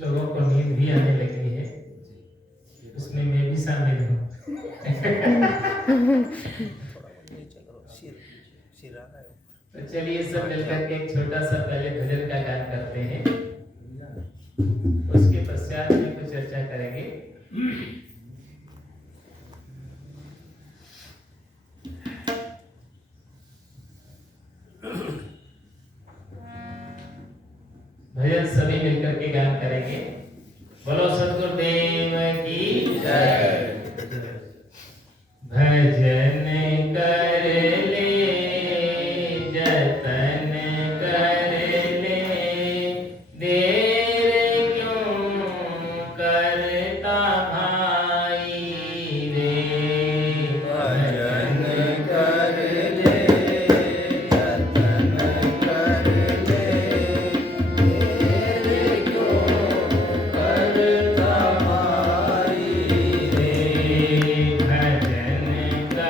लोगों को नींद भी आने लगी है, उसमें मैं भी शामिल हूँ। तो चलिए सब मिलकर के एक छोटा सा पहले भजन का गान करते हैं, उसके पश्चात भी कुछ चर्चा करेंगे। भजन सभी मिलकर के गान करेंगे। बोलो सद्गुरुदेव की जय। भजन कर ले जतन कर ले, देर क्यों करता भाई रे। भजन कर ले जतन कर ले, देर क्यों करता भाई रे। भजन कर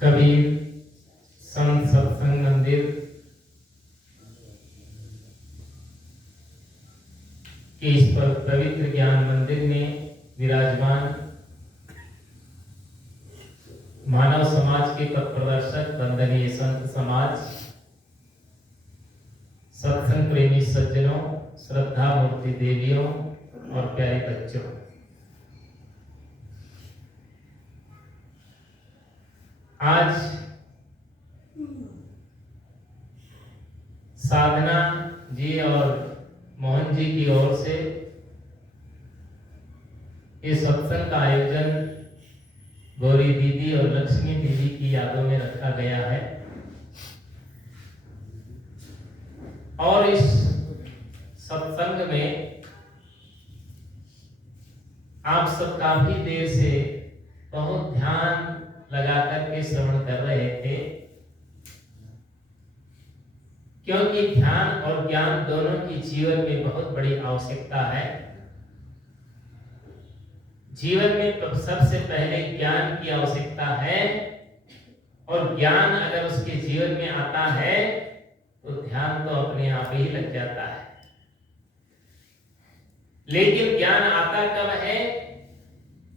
कबीर संत सत्संग मंदिर के इस पवित्र ज्ञान मंदिर में विराजमान मानव समाज के पथ प्रदर्शक वंदनीय संत समाज, सत्संग प्रेमी सज्जनों, श्रद्धा मूर्ति देवियों और प्यारे बच्चों, आज साधना जी और मोहन जी की ओर से इस सत्संग का आयोजन गौरी दीदी और लक्ष्मी दीदी की यादों में रखा गया है और इस सत्संग में आप सब काफी देर से बहुत ध्यान लगा करके श्रवण कर रहे थे, क्योंकि ध्यान और ज्ञान दोनों की जीवन में बहुत बड़ी आवश्यकता है। जीवन में तो सबसे पहले ज्ञान की आवश्यकता है और ज्ञान अगर उसके जीवन में आता है तो ध्यान तो अपने आप ही लग जाता है। लेकिन ज्ञान आता कब है?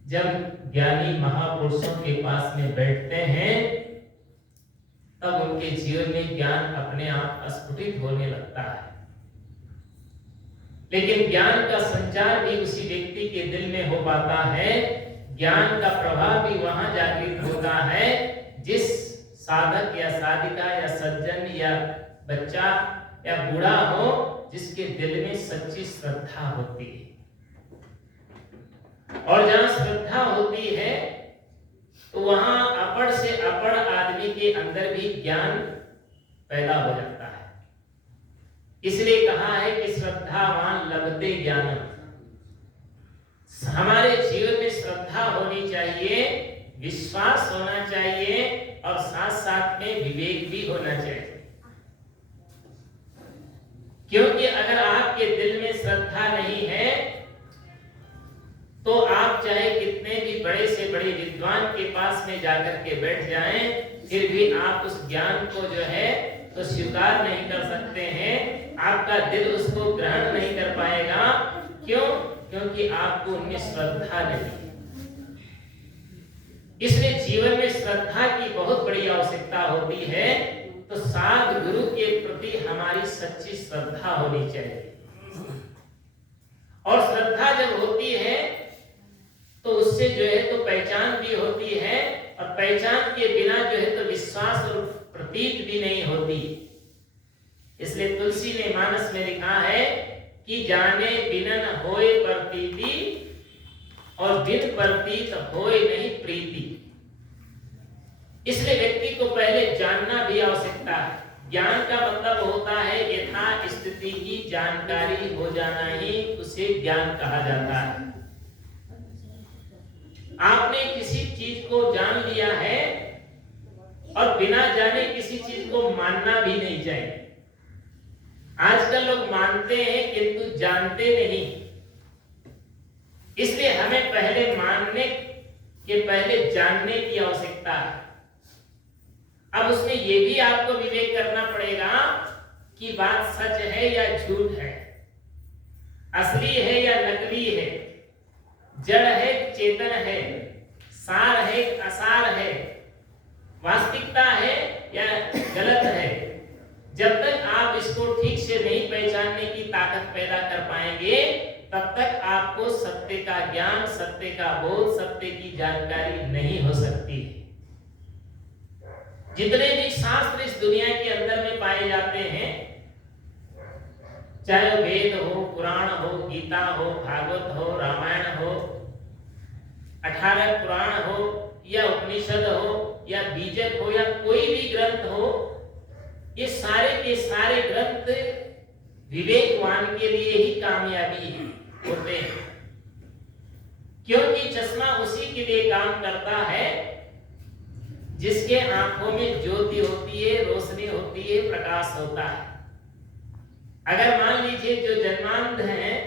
जब ज्ञानी महापुरुषों के पास में बैठते हैं तब उनके जीवन में ज्ञान अपने आप स्फुटित होने लगता है। लेकिन ज्ञान का संचार भी उसी व्यक्ति के दिल में हो पाता है, ज्ञान का प्रभाव भी वहां जागृत होता है जिस साधक या साधिका या सज्जन या बच्चा या बूढ़ा हो जिसके दिल में सच्ची श्रद्धा होती है। और जहां श्रद्धा होती है तो वहां अपड़ से अपड़ आदमी के अंदर भी ज्ञान पैदा हो जाता है। इसलिए कहा है कि श्रद्धावान लभते ज्ञानम। हमारे जीवन में श्रद्धा होनी चाहिए, विश्वास होना चाहिए और साथ साथ में विवेक भी होना चाहिए। क्योंकि अगर आपके दिल में श्रद्धा नहीं है तो आप चाहे कितने भी बड़े से बड़े विद्वान के पास में जाकर के बैठ जाएं, फिर भी आप उस ज्ञान को जो है तो स्वीकार नहीं कर सकते हैं, आपका दिल उसको ग्रहण नहीं कर पाएगा। क्यों? क्योंकि आपको उनमें श्रद्धा नहीं। इसलिए जीवन में श्रद्धा की बहुत बड़ी आवश्यकता होती है। तो साध गुरु के प्रति हमारी सच्ची श्रद्धा होनी चाहिए। और श्रद्धा जब होती है तो उससे जो है तो पहचान भी होती है, और पहचान के बिना जो है तो विश्वास और प्रतीत भी नहीं होती। इसलिए तुलसी ने मानस में लिखा है कि जाने बिनन होए प्रतीति और बिन प्रतीत होए नहीं प्रीति। इसलिए व्यक्ति को पहले जानना भी आवश्यकता है। ज्ञान का मतलब होता है यथा स्थिति की जानकारी हो जाना ही उसे ज्ञान कहा जाता है। आपने किसी चीज को जान लिया है और बिना जाने किसी चीज को मानना भी नहीं चाहिए। आजकल लोग मानते हैं किंतु जानते नहीं। इसलिए हमें पहले मानने के पहले जानने की आवश्यकता है। अब उसमें यह भी आपको विवेक करना पड़ेगा कि बात सच है या झूठ है, असली है या नकली है, जड़ है चेतन है, सार है असार है, वास्तविकता है या गलत है। जब तक आप इसको ठीक से नहीं पहचानने की ताकत पैदा कर पाएंगे तब तक आपको सत्य का ज्ञान, सत्य का बोध, सत्य की जानकारी नहीं हो सकती। जितने भी शास्त्र इस दुनिया के अंदर में पाए जाते हैं, चाहे वेद हो, पुराण हो, गीता हो, भागवत हो, रामायण हो, 18 पुराण हो या उपनिषद हो या बीजक हो या कोई भी ग्रंथ हो, ये सारे के सारे ग्रंथ विवेकवान के लिए ही कामयाबी होते हैं। क्योंकि चश्मा उसी के लिए काम करता है जिसके आंखों में ज्योति होती है, रोशनी होती है, प्रकाश होता है। अगर मान लीजिए जो जन्मांध हैं,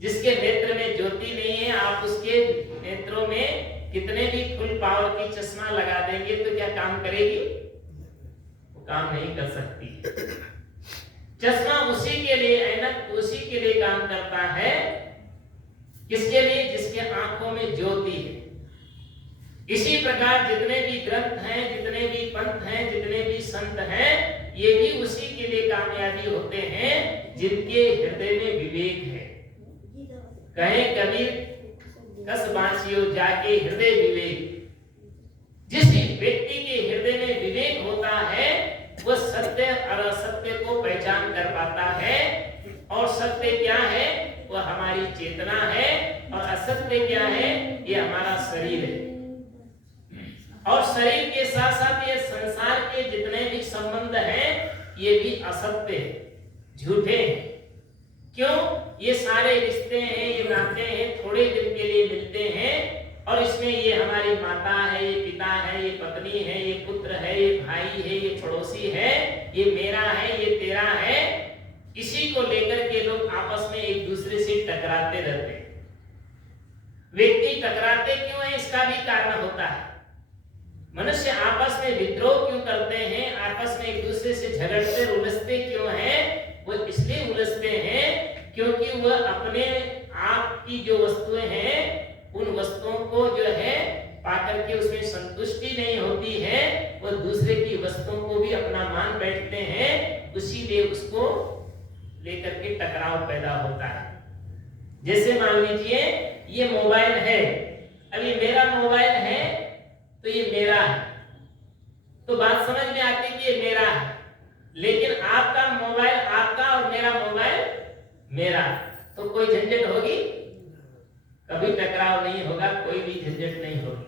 जिसके नेत्र में ज्योति नहीं है, आप उसके नेत्रों में कितने भी फुल पावर की चश्मा लगा देंगे तो क्या काम करेगी? वो काम नहीं कर सकती। चश्मा उसी के लिए, ऐनक उसी के लिए काम करता है, किसके लिए? जिसके आंखों में ज्योति है। इसी प्रकार जितने भी ग्रंथ हैं, जितने भी पंथ हैं, जितने भी संत हैं, ये भी उसी के लिए कामयाबी होते हैं जिनके हृदय में विवेक है। कहे कबीर कस बांसियो जाके हृदय विवेक। जिस व्यक्ति के हृदय में विवेक होता है वह सत्य और असत्य को पहचान कर पाता है। और सत्य क्या है? वह हमारी चेतना है, और असत्य क्या है? ये हमारा शरीर है। और शरीर के साथ साथ ये संसार के जितने भी संबंध हैं ये भी असत्य है, झूठे हैं। क्यों? ये सारे रिश्ते हैं, ये नाते हैं, थोड़े दिन के लिए मिलते हैं, और इसमें ये हमारी माता है, ये पिता है, ये पत्नी है, ये पुत्र है, ये भाई है, ये पड़ोसी है, ये मेरा है, ये तेरा है। इसी को लेकर के लोग आपस में एक दूसरे से टकराते रहते हैं। व्यक्ति टकराते क्यों है? इसका भी कारण होता है। मनुष्य आपस में विद्रोह क्यों करते हैं? आपस में एक दूसरे से झगड़ते उलझते क्यों हैं? वो इसलिए उलझते हैं क्योंकि वह अपने आप की जो वस्तुएं हैं उन वस्तुओं को जो है पाकर के उसमें संतुष्टि नहीं होती है, वो दूसरे की वस्तुओं को भी अपना मान बैठते हैं, उसीलिए उसको लेकर के टकराव पैदा होता है। जैसे मान लीजिए ये मोबाइल है, अभी मेरा मोबाइल है तो ये मेरा है, तो बात समझ में आती है कि ये मेरा है, लेकिन आपका मोबाइल आपका और मेरा मोबाइल मेरा, तो कोई झंझट होगी? कभी टकराव नहीं होगा, कोई भी झंझट नहीं होगी।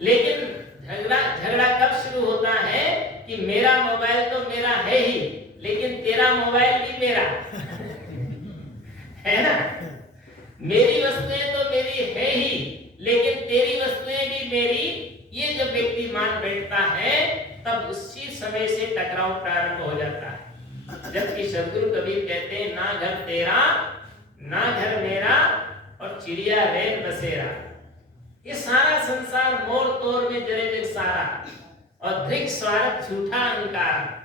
लेकिन झगड़ा कब शुरू होता है कि मेरा मोबाइल तो मेरा है ही, लेकिन तेरा मोबाइल भी मेरा है ना, मेरी वस्तुएं तो मेरी है ही, लेकिन तेरी वस्तुएं भी मेरी, ये जब व्यक्ति मान बैठता है तब उसी समय से टकराव प्रारंभ हो जाता है। जबकि सदगुरु कबीर कहते हैं, ना घर तेरा ना घर मेरा और चिड़िया रैन बसेरा। ये सारा संसार मोर तोर में जरे जग सारा, और धृक स्वार्थ झूठा अहंकार,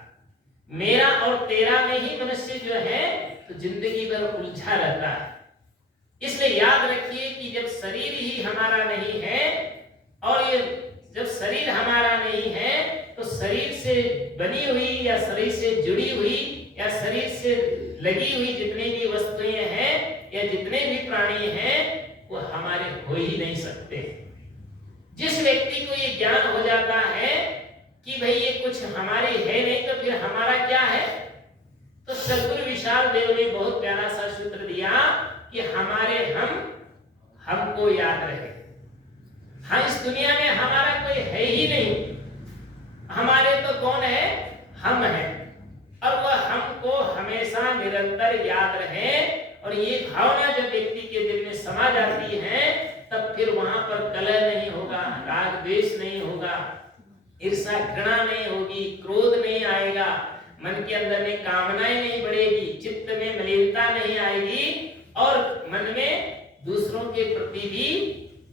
मेरा और तेरा में ही मनुष्य जो है तो जिंदगी भर उलझा रहता है। इसलिए याद रखिए कि जब शरीर ही हमारा नहीं है, और ये जब शरीर हमारा नहीं है तो शरीर से बनी हुई या शरीर से जुड़ी हुई या शरीर से लगी हुई जितनी भी वस्तुएं हैं या जितने भी प्राणी हैं वो हमारे हो ही नहीं सकते। जिस व्यक्ति को ये ज्ञान हो जाता है कि भाई ये कुछ हमारे है नहीं तो फिर हमारा क्या है, तो सद्गुरु विशाल देव ने बहुत प्यारा सा सूत्र दिया कि हमारे हमको याद रहे। हाँ, इस दुनिया में हमारा कोई है ही नहीं, हमारे तो कौन है, हम हैं, और वह हमको हमेशा निरंतर याद रहे। और ये भावना जब व्यक्ति के दिल में समा जाती है तब फिर वहां पर कलह नहीं होगा, राग द्वेष नहीं होगा, ईर्ष्या घृणा नहीं होगी, क्रोध नहीं आएगा, मन के अंदर में कामनाएं नहीं बढ़ेगी, चित्त में मलिनता नहीं आएगी, और मन में दूसरों के प्रति भी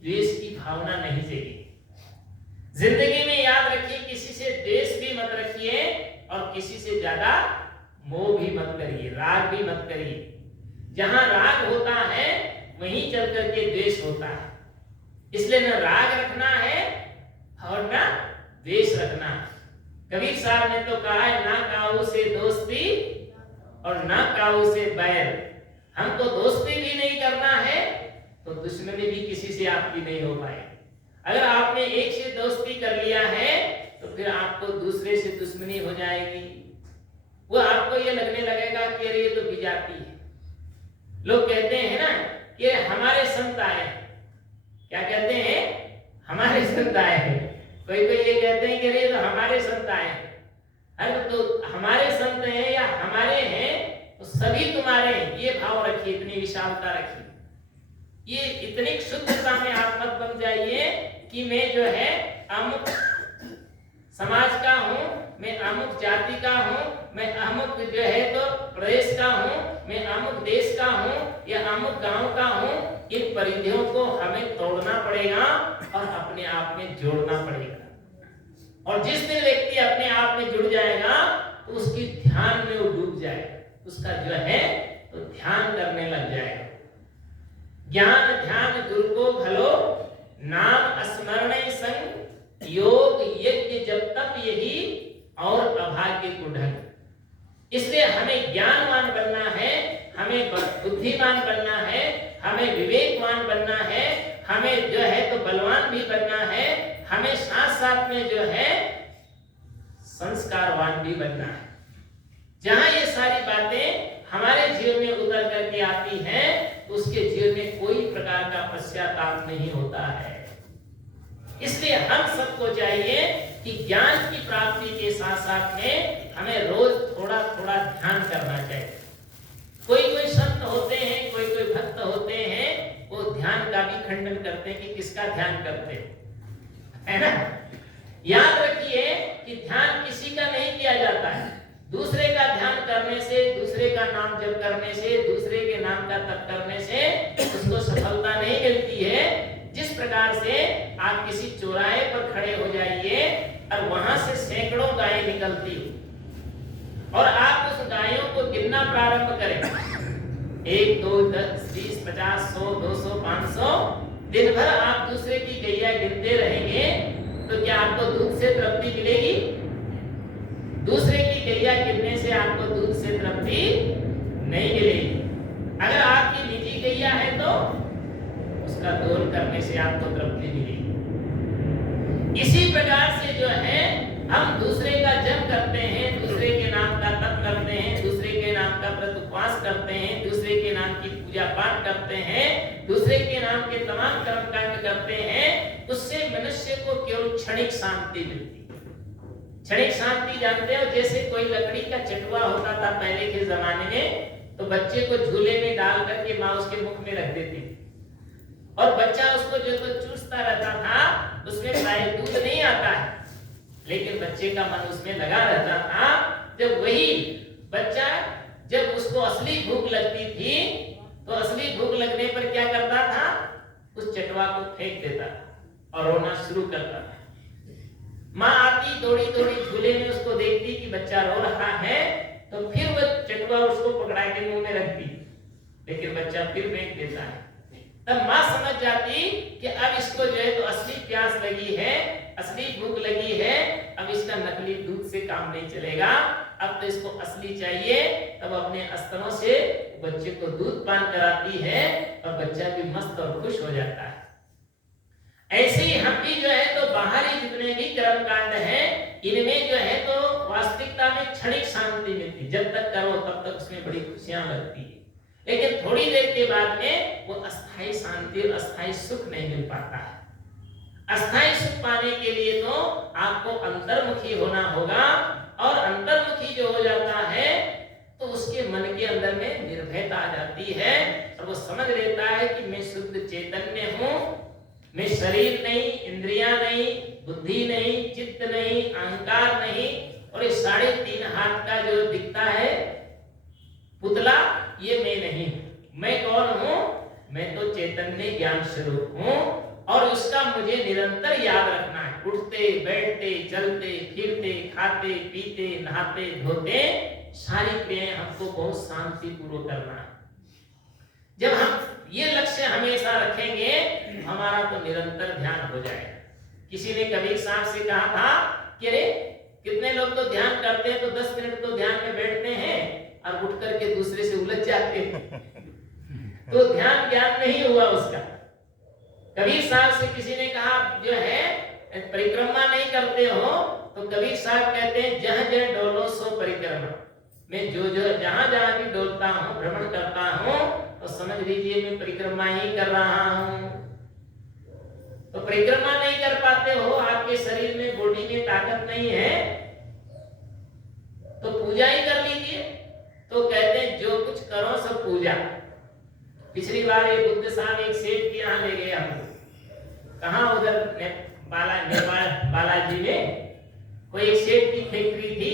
द्वेष की भावना नहीं जगेगी। जिंदगी में याद रखिए, किसी से द्वेष भी मत रखिए और किसी से ज्यादा मोह भी मत करिए, राग भी मत करिए। जहां राग होता है वहीं चल करके द्वेष होता है। इसलिए न राग रखना है और न द्वेष रखना है। कबीर साहब ने तो कहा है, ना काऊ से दोस्ती और ना काऊ से बैर। हमको दोस्ती भी नहीं करना है तो दुश्मनी भी किसी से आपकी नहीं हो पाए। अगर आपने एक से दोस्ती कर लिया है तो फिर आपको दूसरे से दुश्मनी हो जाएगी। वो आपको ये लगने लगेगा कि अरे ये तो विजाती है। लोग कहते हैं ना कि हमारे संत आए, क्या कहते हैं, हमारे संत आए हैं। कोई कोई ये कहते हैं कि अरे तो हमारे संत आए हैं। अरे तो हमारे संत हैं या हमारे हैं तो सभी तुम्हारे हैं, ये भाव रखिए, इतनी विशालता रखिए। ये इतनी शुद्धता में आप मत बन जाइए कि मैं जो है अमुक समाज का हूँ, मैं अमुक जाति का हूँ, मैं अमुक जो है तो प्रदेश का हूँ, मैं अमुक देश का हूँ या अमुक गांव का हूँ। इन परिधियों को हमें तोड़ना पड़ेगा और अपने आप में जोड़ना पड़ेगा। और जिस दिन व्यक्ति अपने आप में जुड़ जाएगा तो उसकी ध्यान में वो डूब जाएगा, उसका जो है तो ध्यान करने लग जाएगा। ज्ञान ध्यान गुरु को भलो, नाम स्मरण संग, योग यज्ञ जब तप यही, और अभाग्य को ढंग। इसलिए हमें ज्ञानवान बनना है, हमें बुद्धिमान बनना है, हमें विवेकवान बनना है, हमें जो है तो बलवान भी बनना है, हमें साथ साथ में जो है संस्कारवान भी बनना है। जहां ये सारी बातें हमारे जीवन में उतर करके आती हैं, उसके जीवन में कोई प्रकार का पश्चाताप नहीं होता है। इसलिए हम सबको चाहिए कि ज्ञान की प्राप्ति के साथ साथ में हमें रोज थोड़ा थोड़ा ध्यान करना चाहिए। कोई कोई संत होते हैं, कोई कोई भक्त होते हैं, वो ध्यान का भी खंडन करते हैं कि किसका ध्यान करते हैं, है ना। याद रखिए कि ध्यान किसी का नहीं किया जाता है। दूसरे का ध्यान करने से, दूसरे का नाम जप करने से, दूसरे के नाम का तप करने से उसको सफलता नहीं मिलती है। जिस प्रकार से आप किसी चौराहे पर खड़े हो जाइए और वहां से सैकड़ों गायें निकलती हो और आप उस गायों को गिनना प्रारंभ करें, 1 2 10 20 50 100 200 500, दिन भर आप दूसरे की गैया गिनते रहेंगे तो क्या आपको दूध से तृप्ति मिलेगी? दूसरे की गैया गिनने से आपको दूध से तृप्ति नहीं मिलेगी। अगर आपकी निजी गैया है तो उसका दोहन करने से आपको तृप्ति मिलेगी। इसी प्रकार से जो है हम दूसरे का जप करते हैं, दूसरे के नाम का तप करते हैं, दूसरे के नाम का व्रत उपवास करते हैं, दूसरे के नाम की पूजा पाठ करते हैं, दूसरे के नाम के तमाम कर्म कांड करते हैं, उससे मनुष्य को केवल क्षणिक शांति मिलती है। क्षणिक शांति जानते हो, जैसे कोई लकड़ी का चटुआ होता था पहले के जमाने में, तो बच्चे को झूले में डाल करके माँ उसके मुख में रख देती थी और बच्चा उसको जो तो चूसता रहता था, उसमें प्राय दूध नहीं आता है, लेकिन बच्चे का मन उसमें लगा रहता था। जब वही बच्चा जब उसको असली भूख लगती थी तो असली भूख लगने पर क्या करता था? उस चटवा को फेंक देता था और रोना शुरू करता था। माँ आती दौड़ी दौड़ी झूले में, उसको देखती कि बच्चा रो रहा है तो फिर वह चटवा उसको पकड़ा के मुंह में रखती, लेकिन बच्चा फिर फेंक देता है। तब माँ समझ जाती कि अब इसको जो है तो असली प्यास लगी है, असली भूख लगी है, अब इसका नकली दूध से काम नहीं चलेगा, अब तो इसको असली चाहिए। तब अपने स्तनों से बच्चे को दूध पान कराती है और बच्चा भी मस्त और खुश हो जाता है। ऐसे ही हम भी जो है तो बाहरी जितने भी कर्म कांड हैं, इनमें जो है तो वास्तविकता में क्षणिक शांति मिलती, जब तक करो तब तक उसमें बड़ी खुशियां लगती है, लेकिन थोड़ी देर के बाद में वो अस्थाई शांति और अस्थाई सुख नहीं मिल पाता है। अस्थाई सुख पाने के लिए तो आपको अंतर्मुखी होना होगा, और अंतर्मुखी जो हो जाता है तो उसके मन के अंदर में निर्भयता आ जाती है और वो समझ लेता है कि मैं शुद्ध चैतन्य हूँ, मैं शरीर नहीं, इंद्रियां नहीं, बुद्धि नहीं, चित्त नहीं, अहंकार नहीं, और ये 3.5 हाथ का जो दिखता है पुतला, ये मैं नहीं हूं। मैं कौन हूं? मैं तो चैतन्य ज्ञान स्वरूप हूं, और उसका मुझे निरंतर याद रखना है। उठते बैठते चलते फिरते खाते पीते नहाते धोते सारी क्रियाएं हमको बहुत शांति पूर्वक करना है। जब हम ये लक्ष्य हमेशा रखेंगे, हमारा तो निरंतर ध्यान हो जाएगा। किसी ने कबीर साहब से कहा था कि अरे कितने लोग तो ध्यान करते हैं तो 10 मिनट तो ध्यान में बैठते हैं और उठ करके दूसरे से उलझ जाते हैं, तो ध्यान ज्ञान नहीं हुआ उसका। कबीर साहब से किसी ने कहा जो है परिक्रमा नहीं करते हो, तो कबीर साहब कहते हैं जहां जहां डोलो सो परिक्रमा। मैं जो जहां जहां भी डोलता हूं, भ्रमण करता हूं, तो समझ लीजिए मैं परिक्रमा ही कर रहा हूं। तो परिक्रमा नहीं कर पाते हो, आपके शरीर में बॉडी में ताकत नहीं है, तो पूजा ही कर लीजिए। तो कहते हैं जो कुछ करो सब पूजा। पिछली बार ये बुद्ध साहब एक सेठ के यहाँ ले गए हमको, कहाँ उधर नेपाल बालाजी में कोई एक सेठ की फैक्ट्री थी,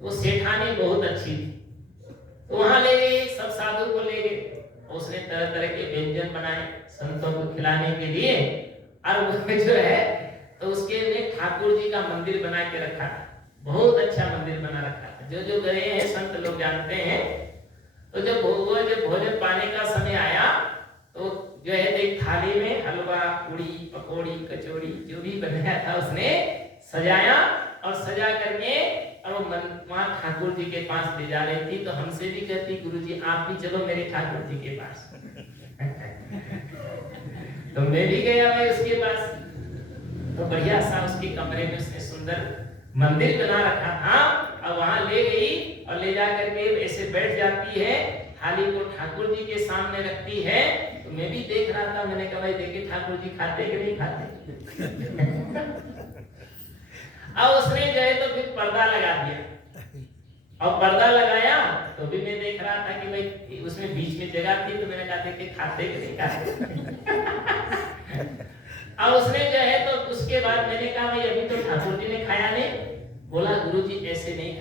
वो सेठानी बहुत अच्छी थी, तो वहां ले गए, सब साधु को ले गए, उसने तरह तरह के व्यंजन बनाए संतों को खिलाने के लिए, और वो जो है तो उसके लिए ठाकुर जी का मंदिर बना के रखा था, बहुत अच्छा मंदिर बना रखा था। जो गए हैं संत लोग जानते हैं। तो जब भोजन पाने का समय आया तो जो है एक थाली में हलवा पूड़ी पकौड़ी कचौड़ी जो भी बनाया था उसने सजाया, और सजा करके और वो वहां ठाकुर जी के पास ले जा रही थी। तो हमसे भी कहती गुरुजी आप भी चलो मेरे ठाकुर जी के पास। तो मैं भी गया मैं उसके पास, तो बढ़िया सा उसके कमरे में उसने सुंदर मंदिर बना रखा था, और वहां ले गई और ले जा करके ऐसे बैठ जाती है, थाली को ठाकुर जी के सामने रखती है। तो मैं भी देख रहा था, मैंने कहा भाई देखे ठाकुर जी खाते कि नहीं खाते। अब उसने जो है तो फिर पर्दा लगा दिया, और पर्दा लगाया तो भी मैं देख रहा था कि भाई उसमें बीच में जगह थी, तो मैंने कहा देखे खाते कि नहीं खाते। अब उसने जो है तो उसके बाद मैंने कहा भाई अभी तो ठाकुर जी ने खाया नहीं, बोला गुरुजी ऐसे नहीं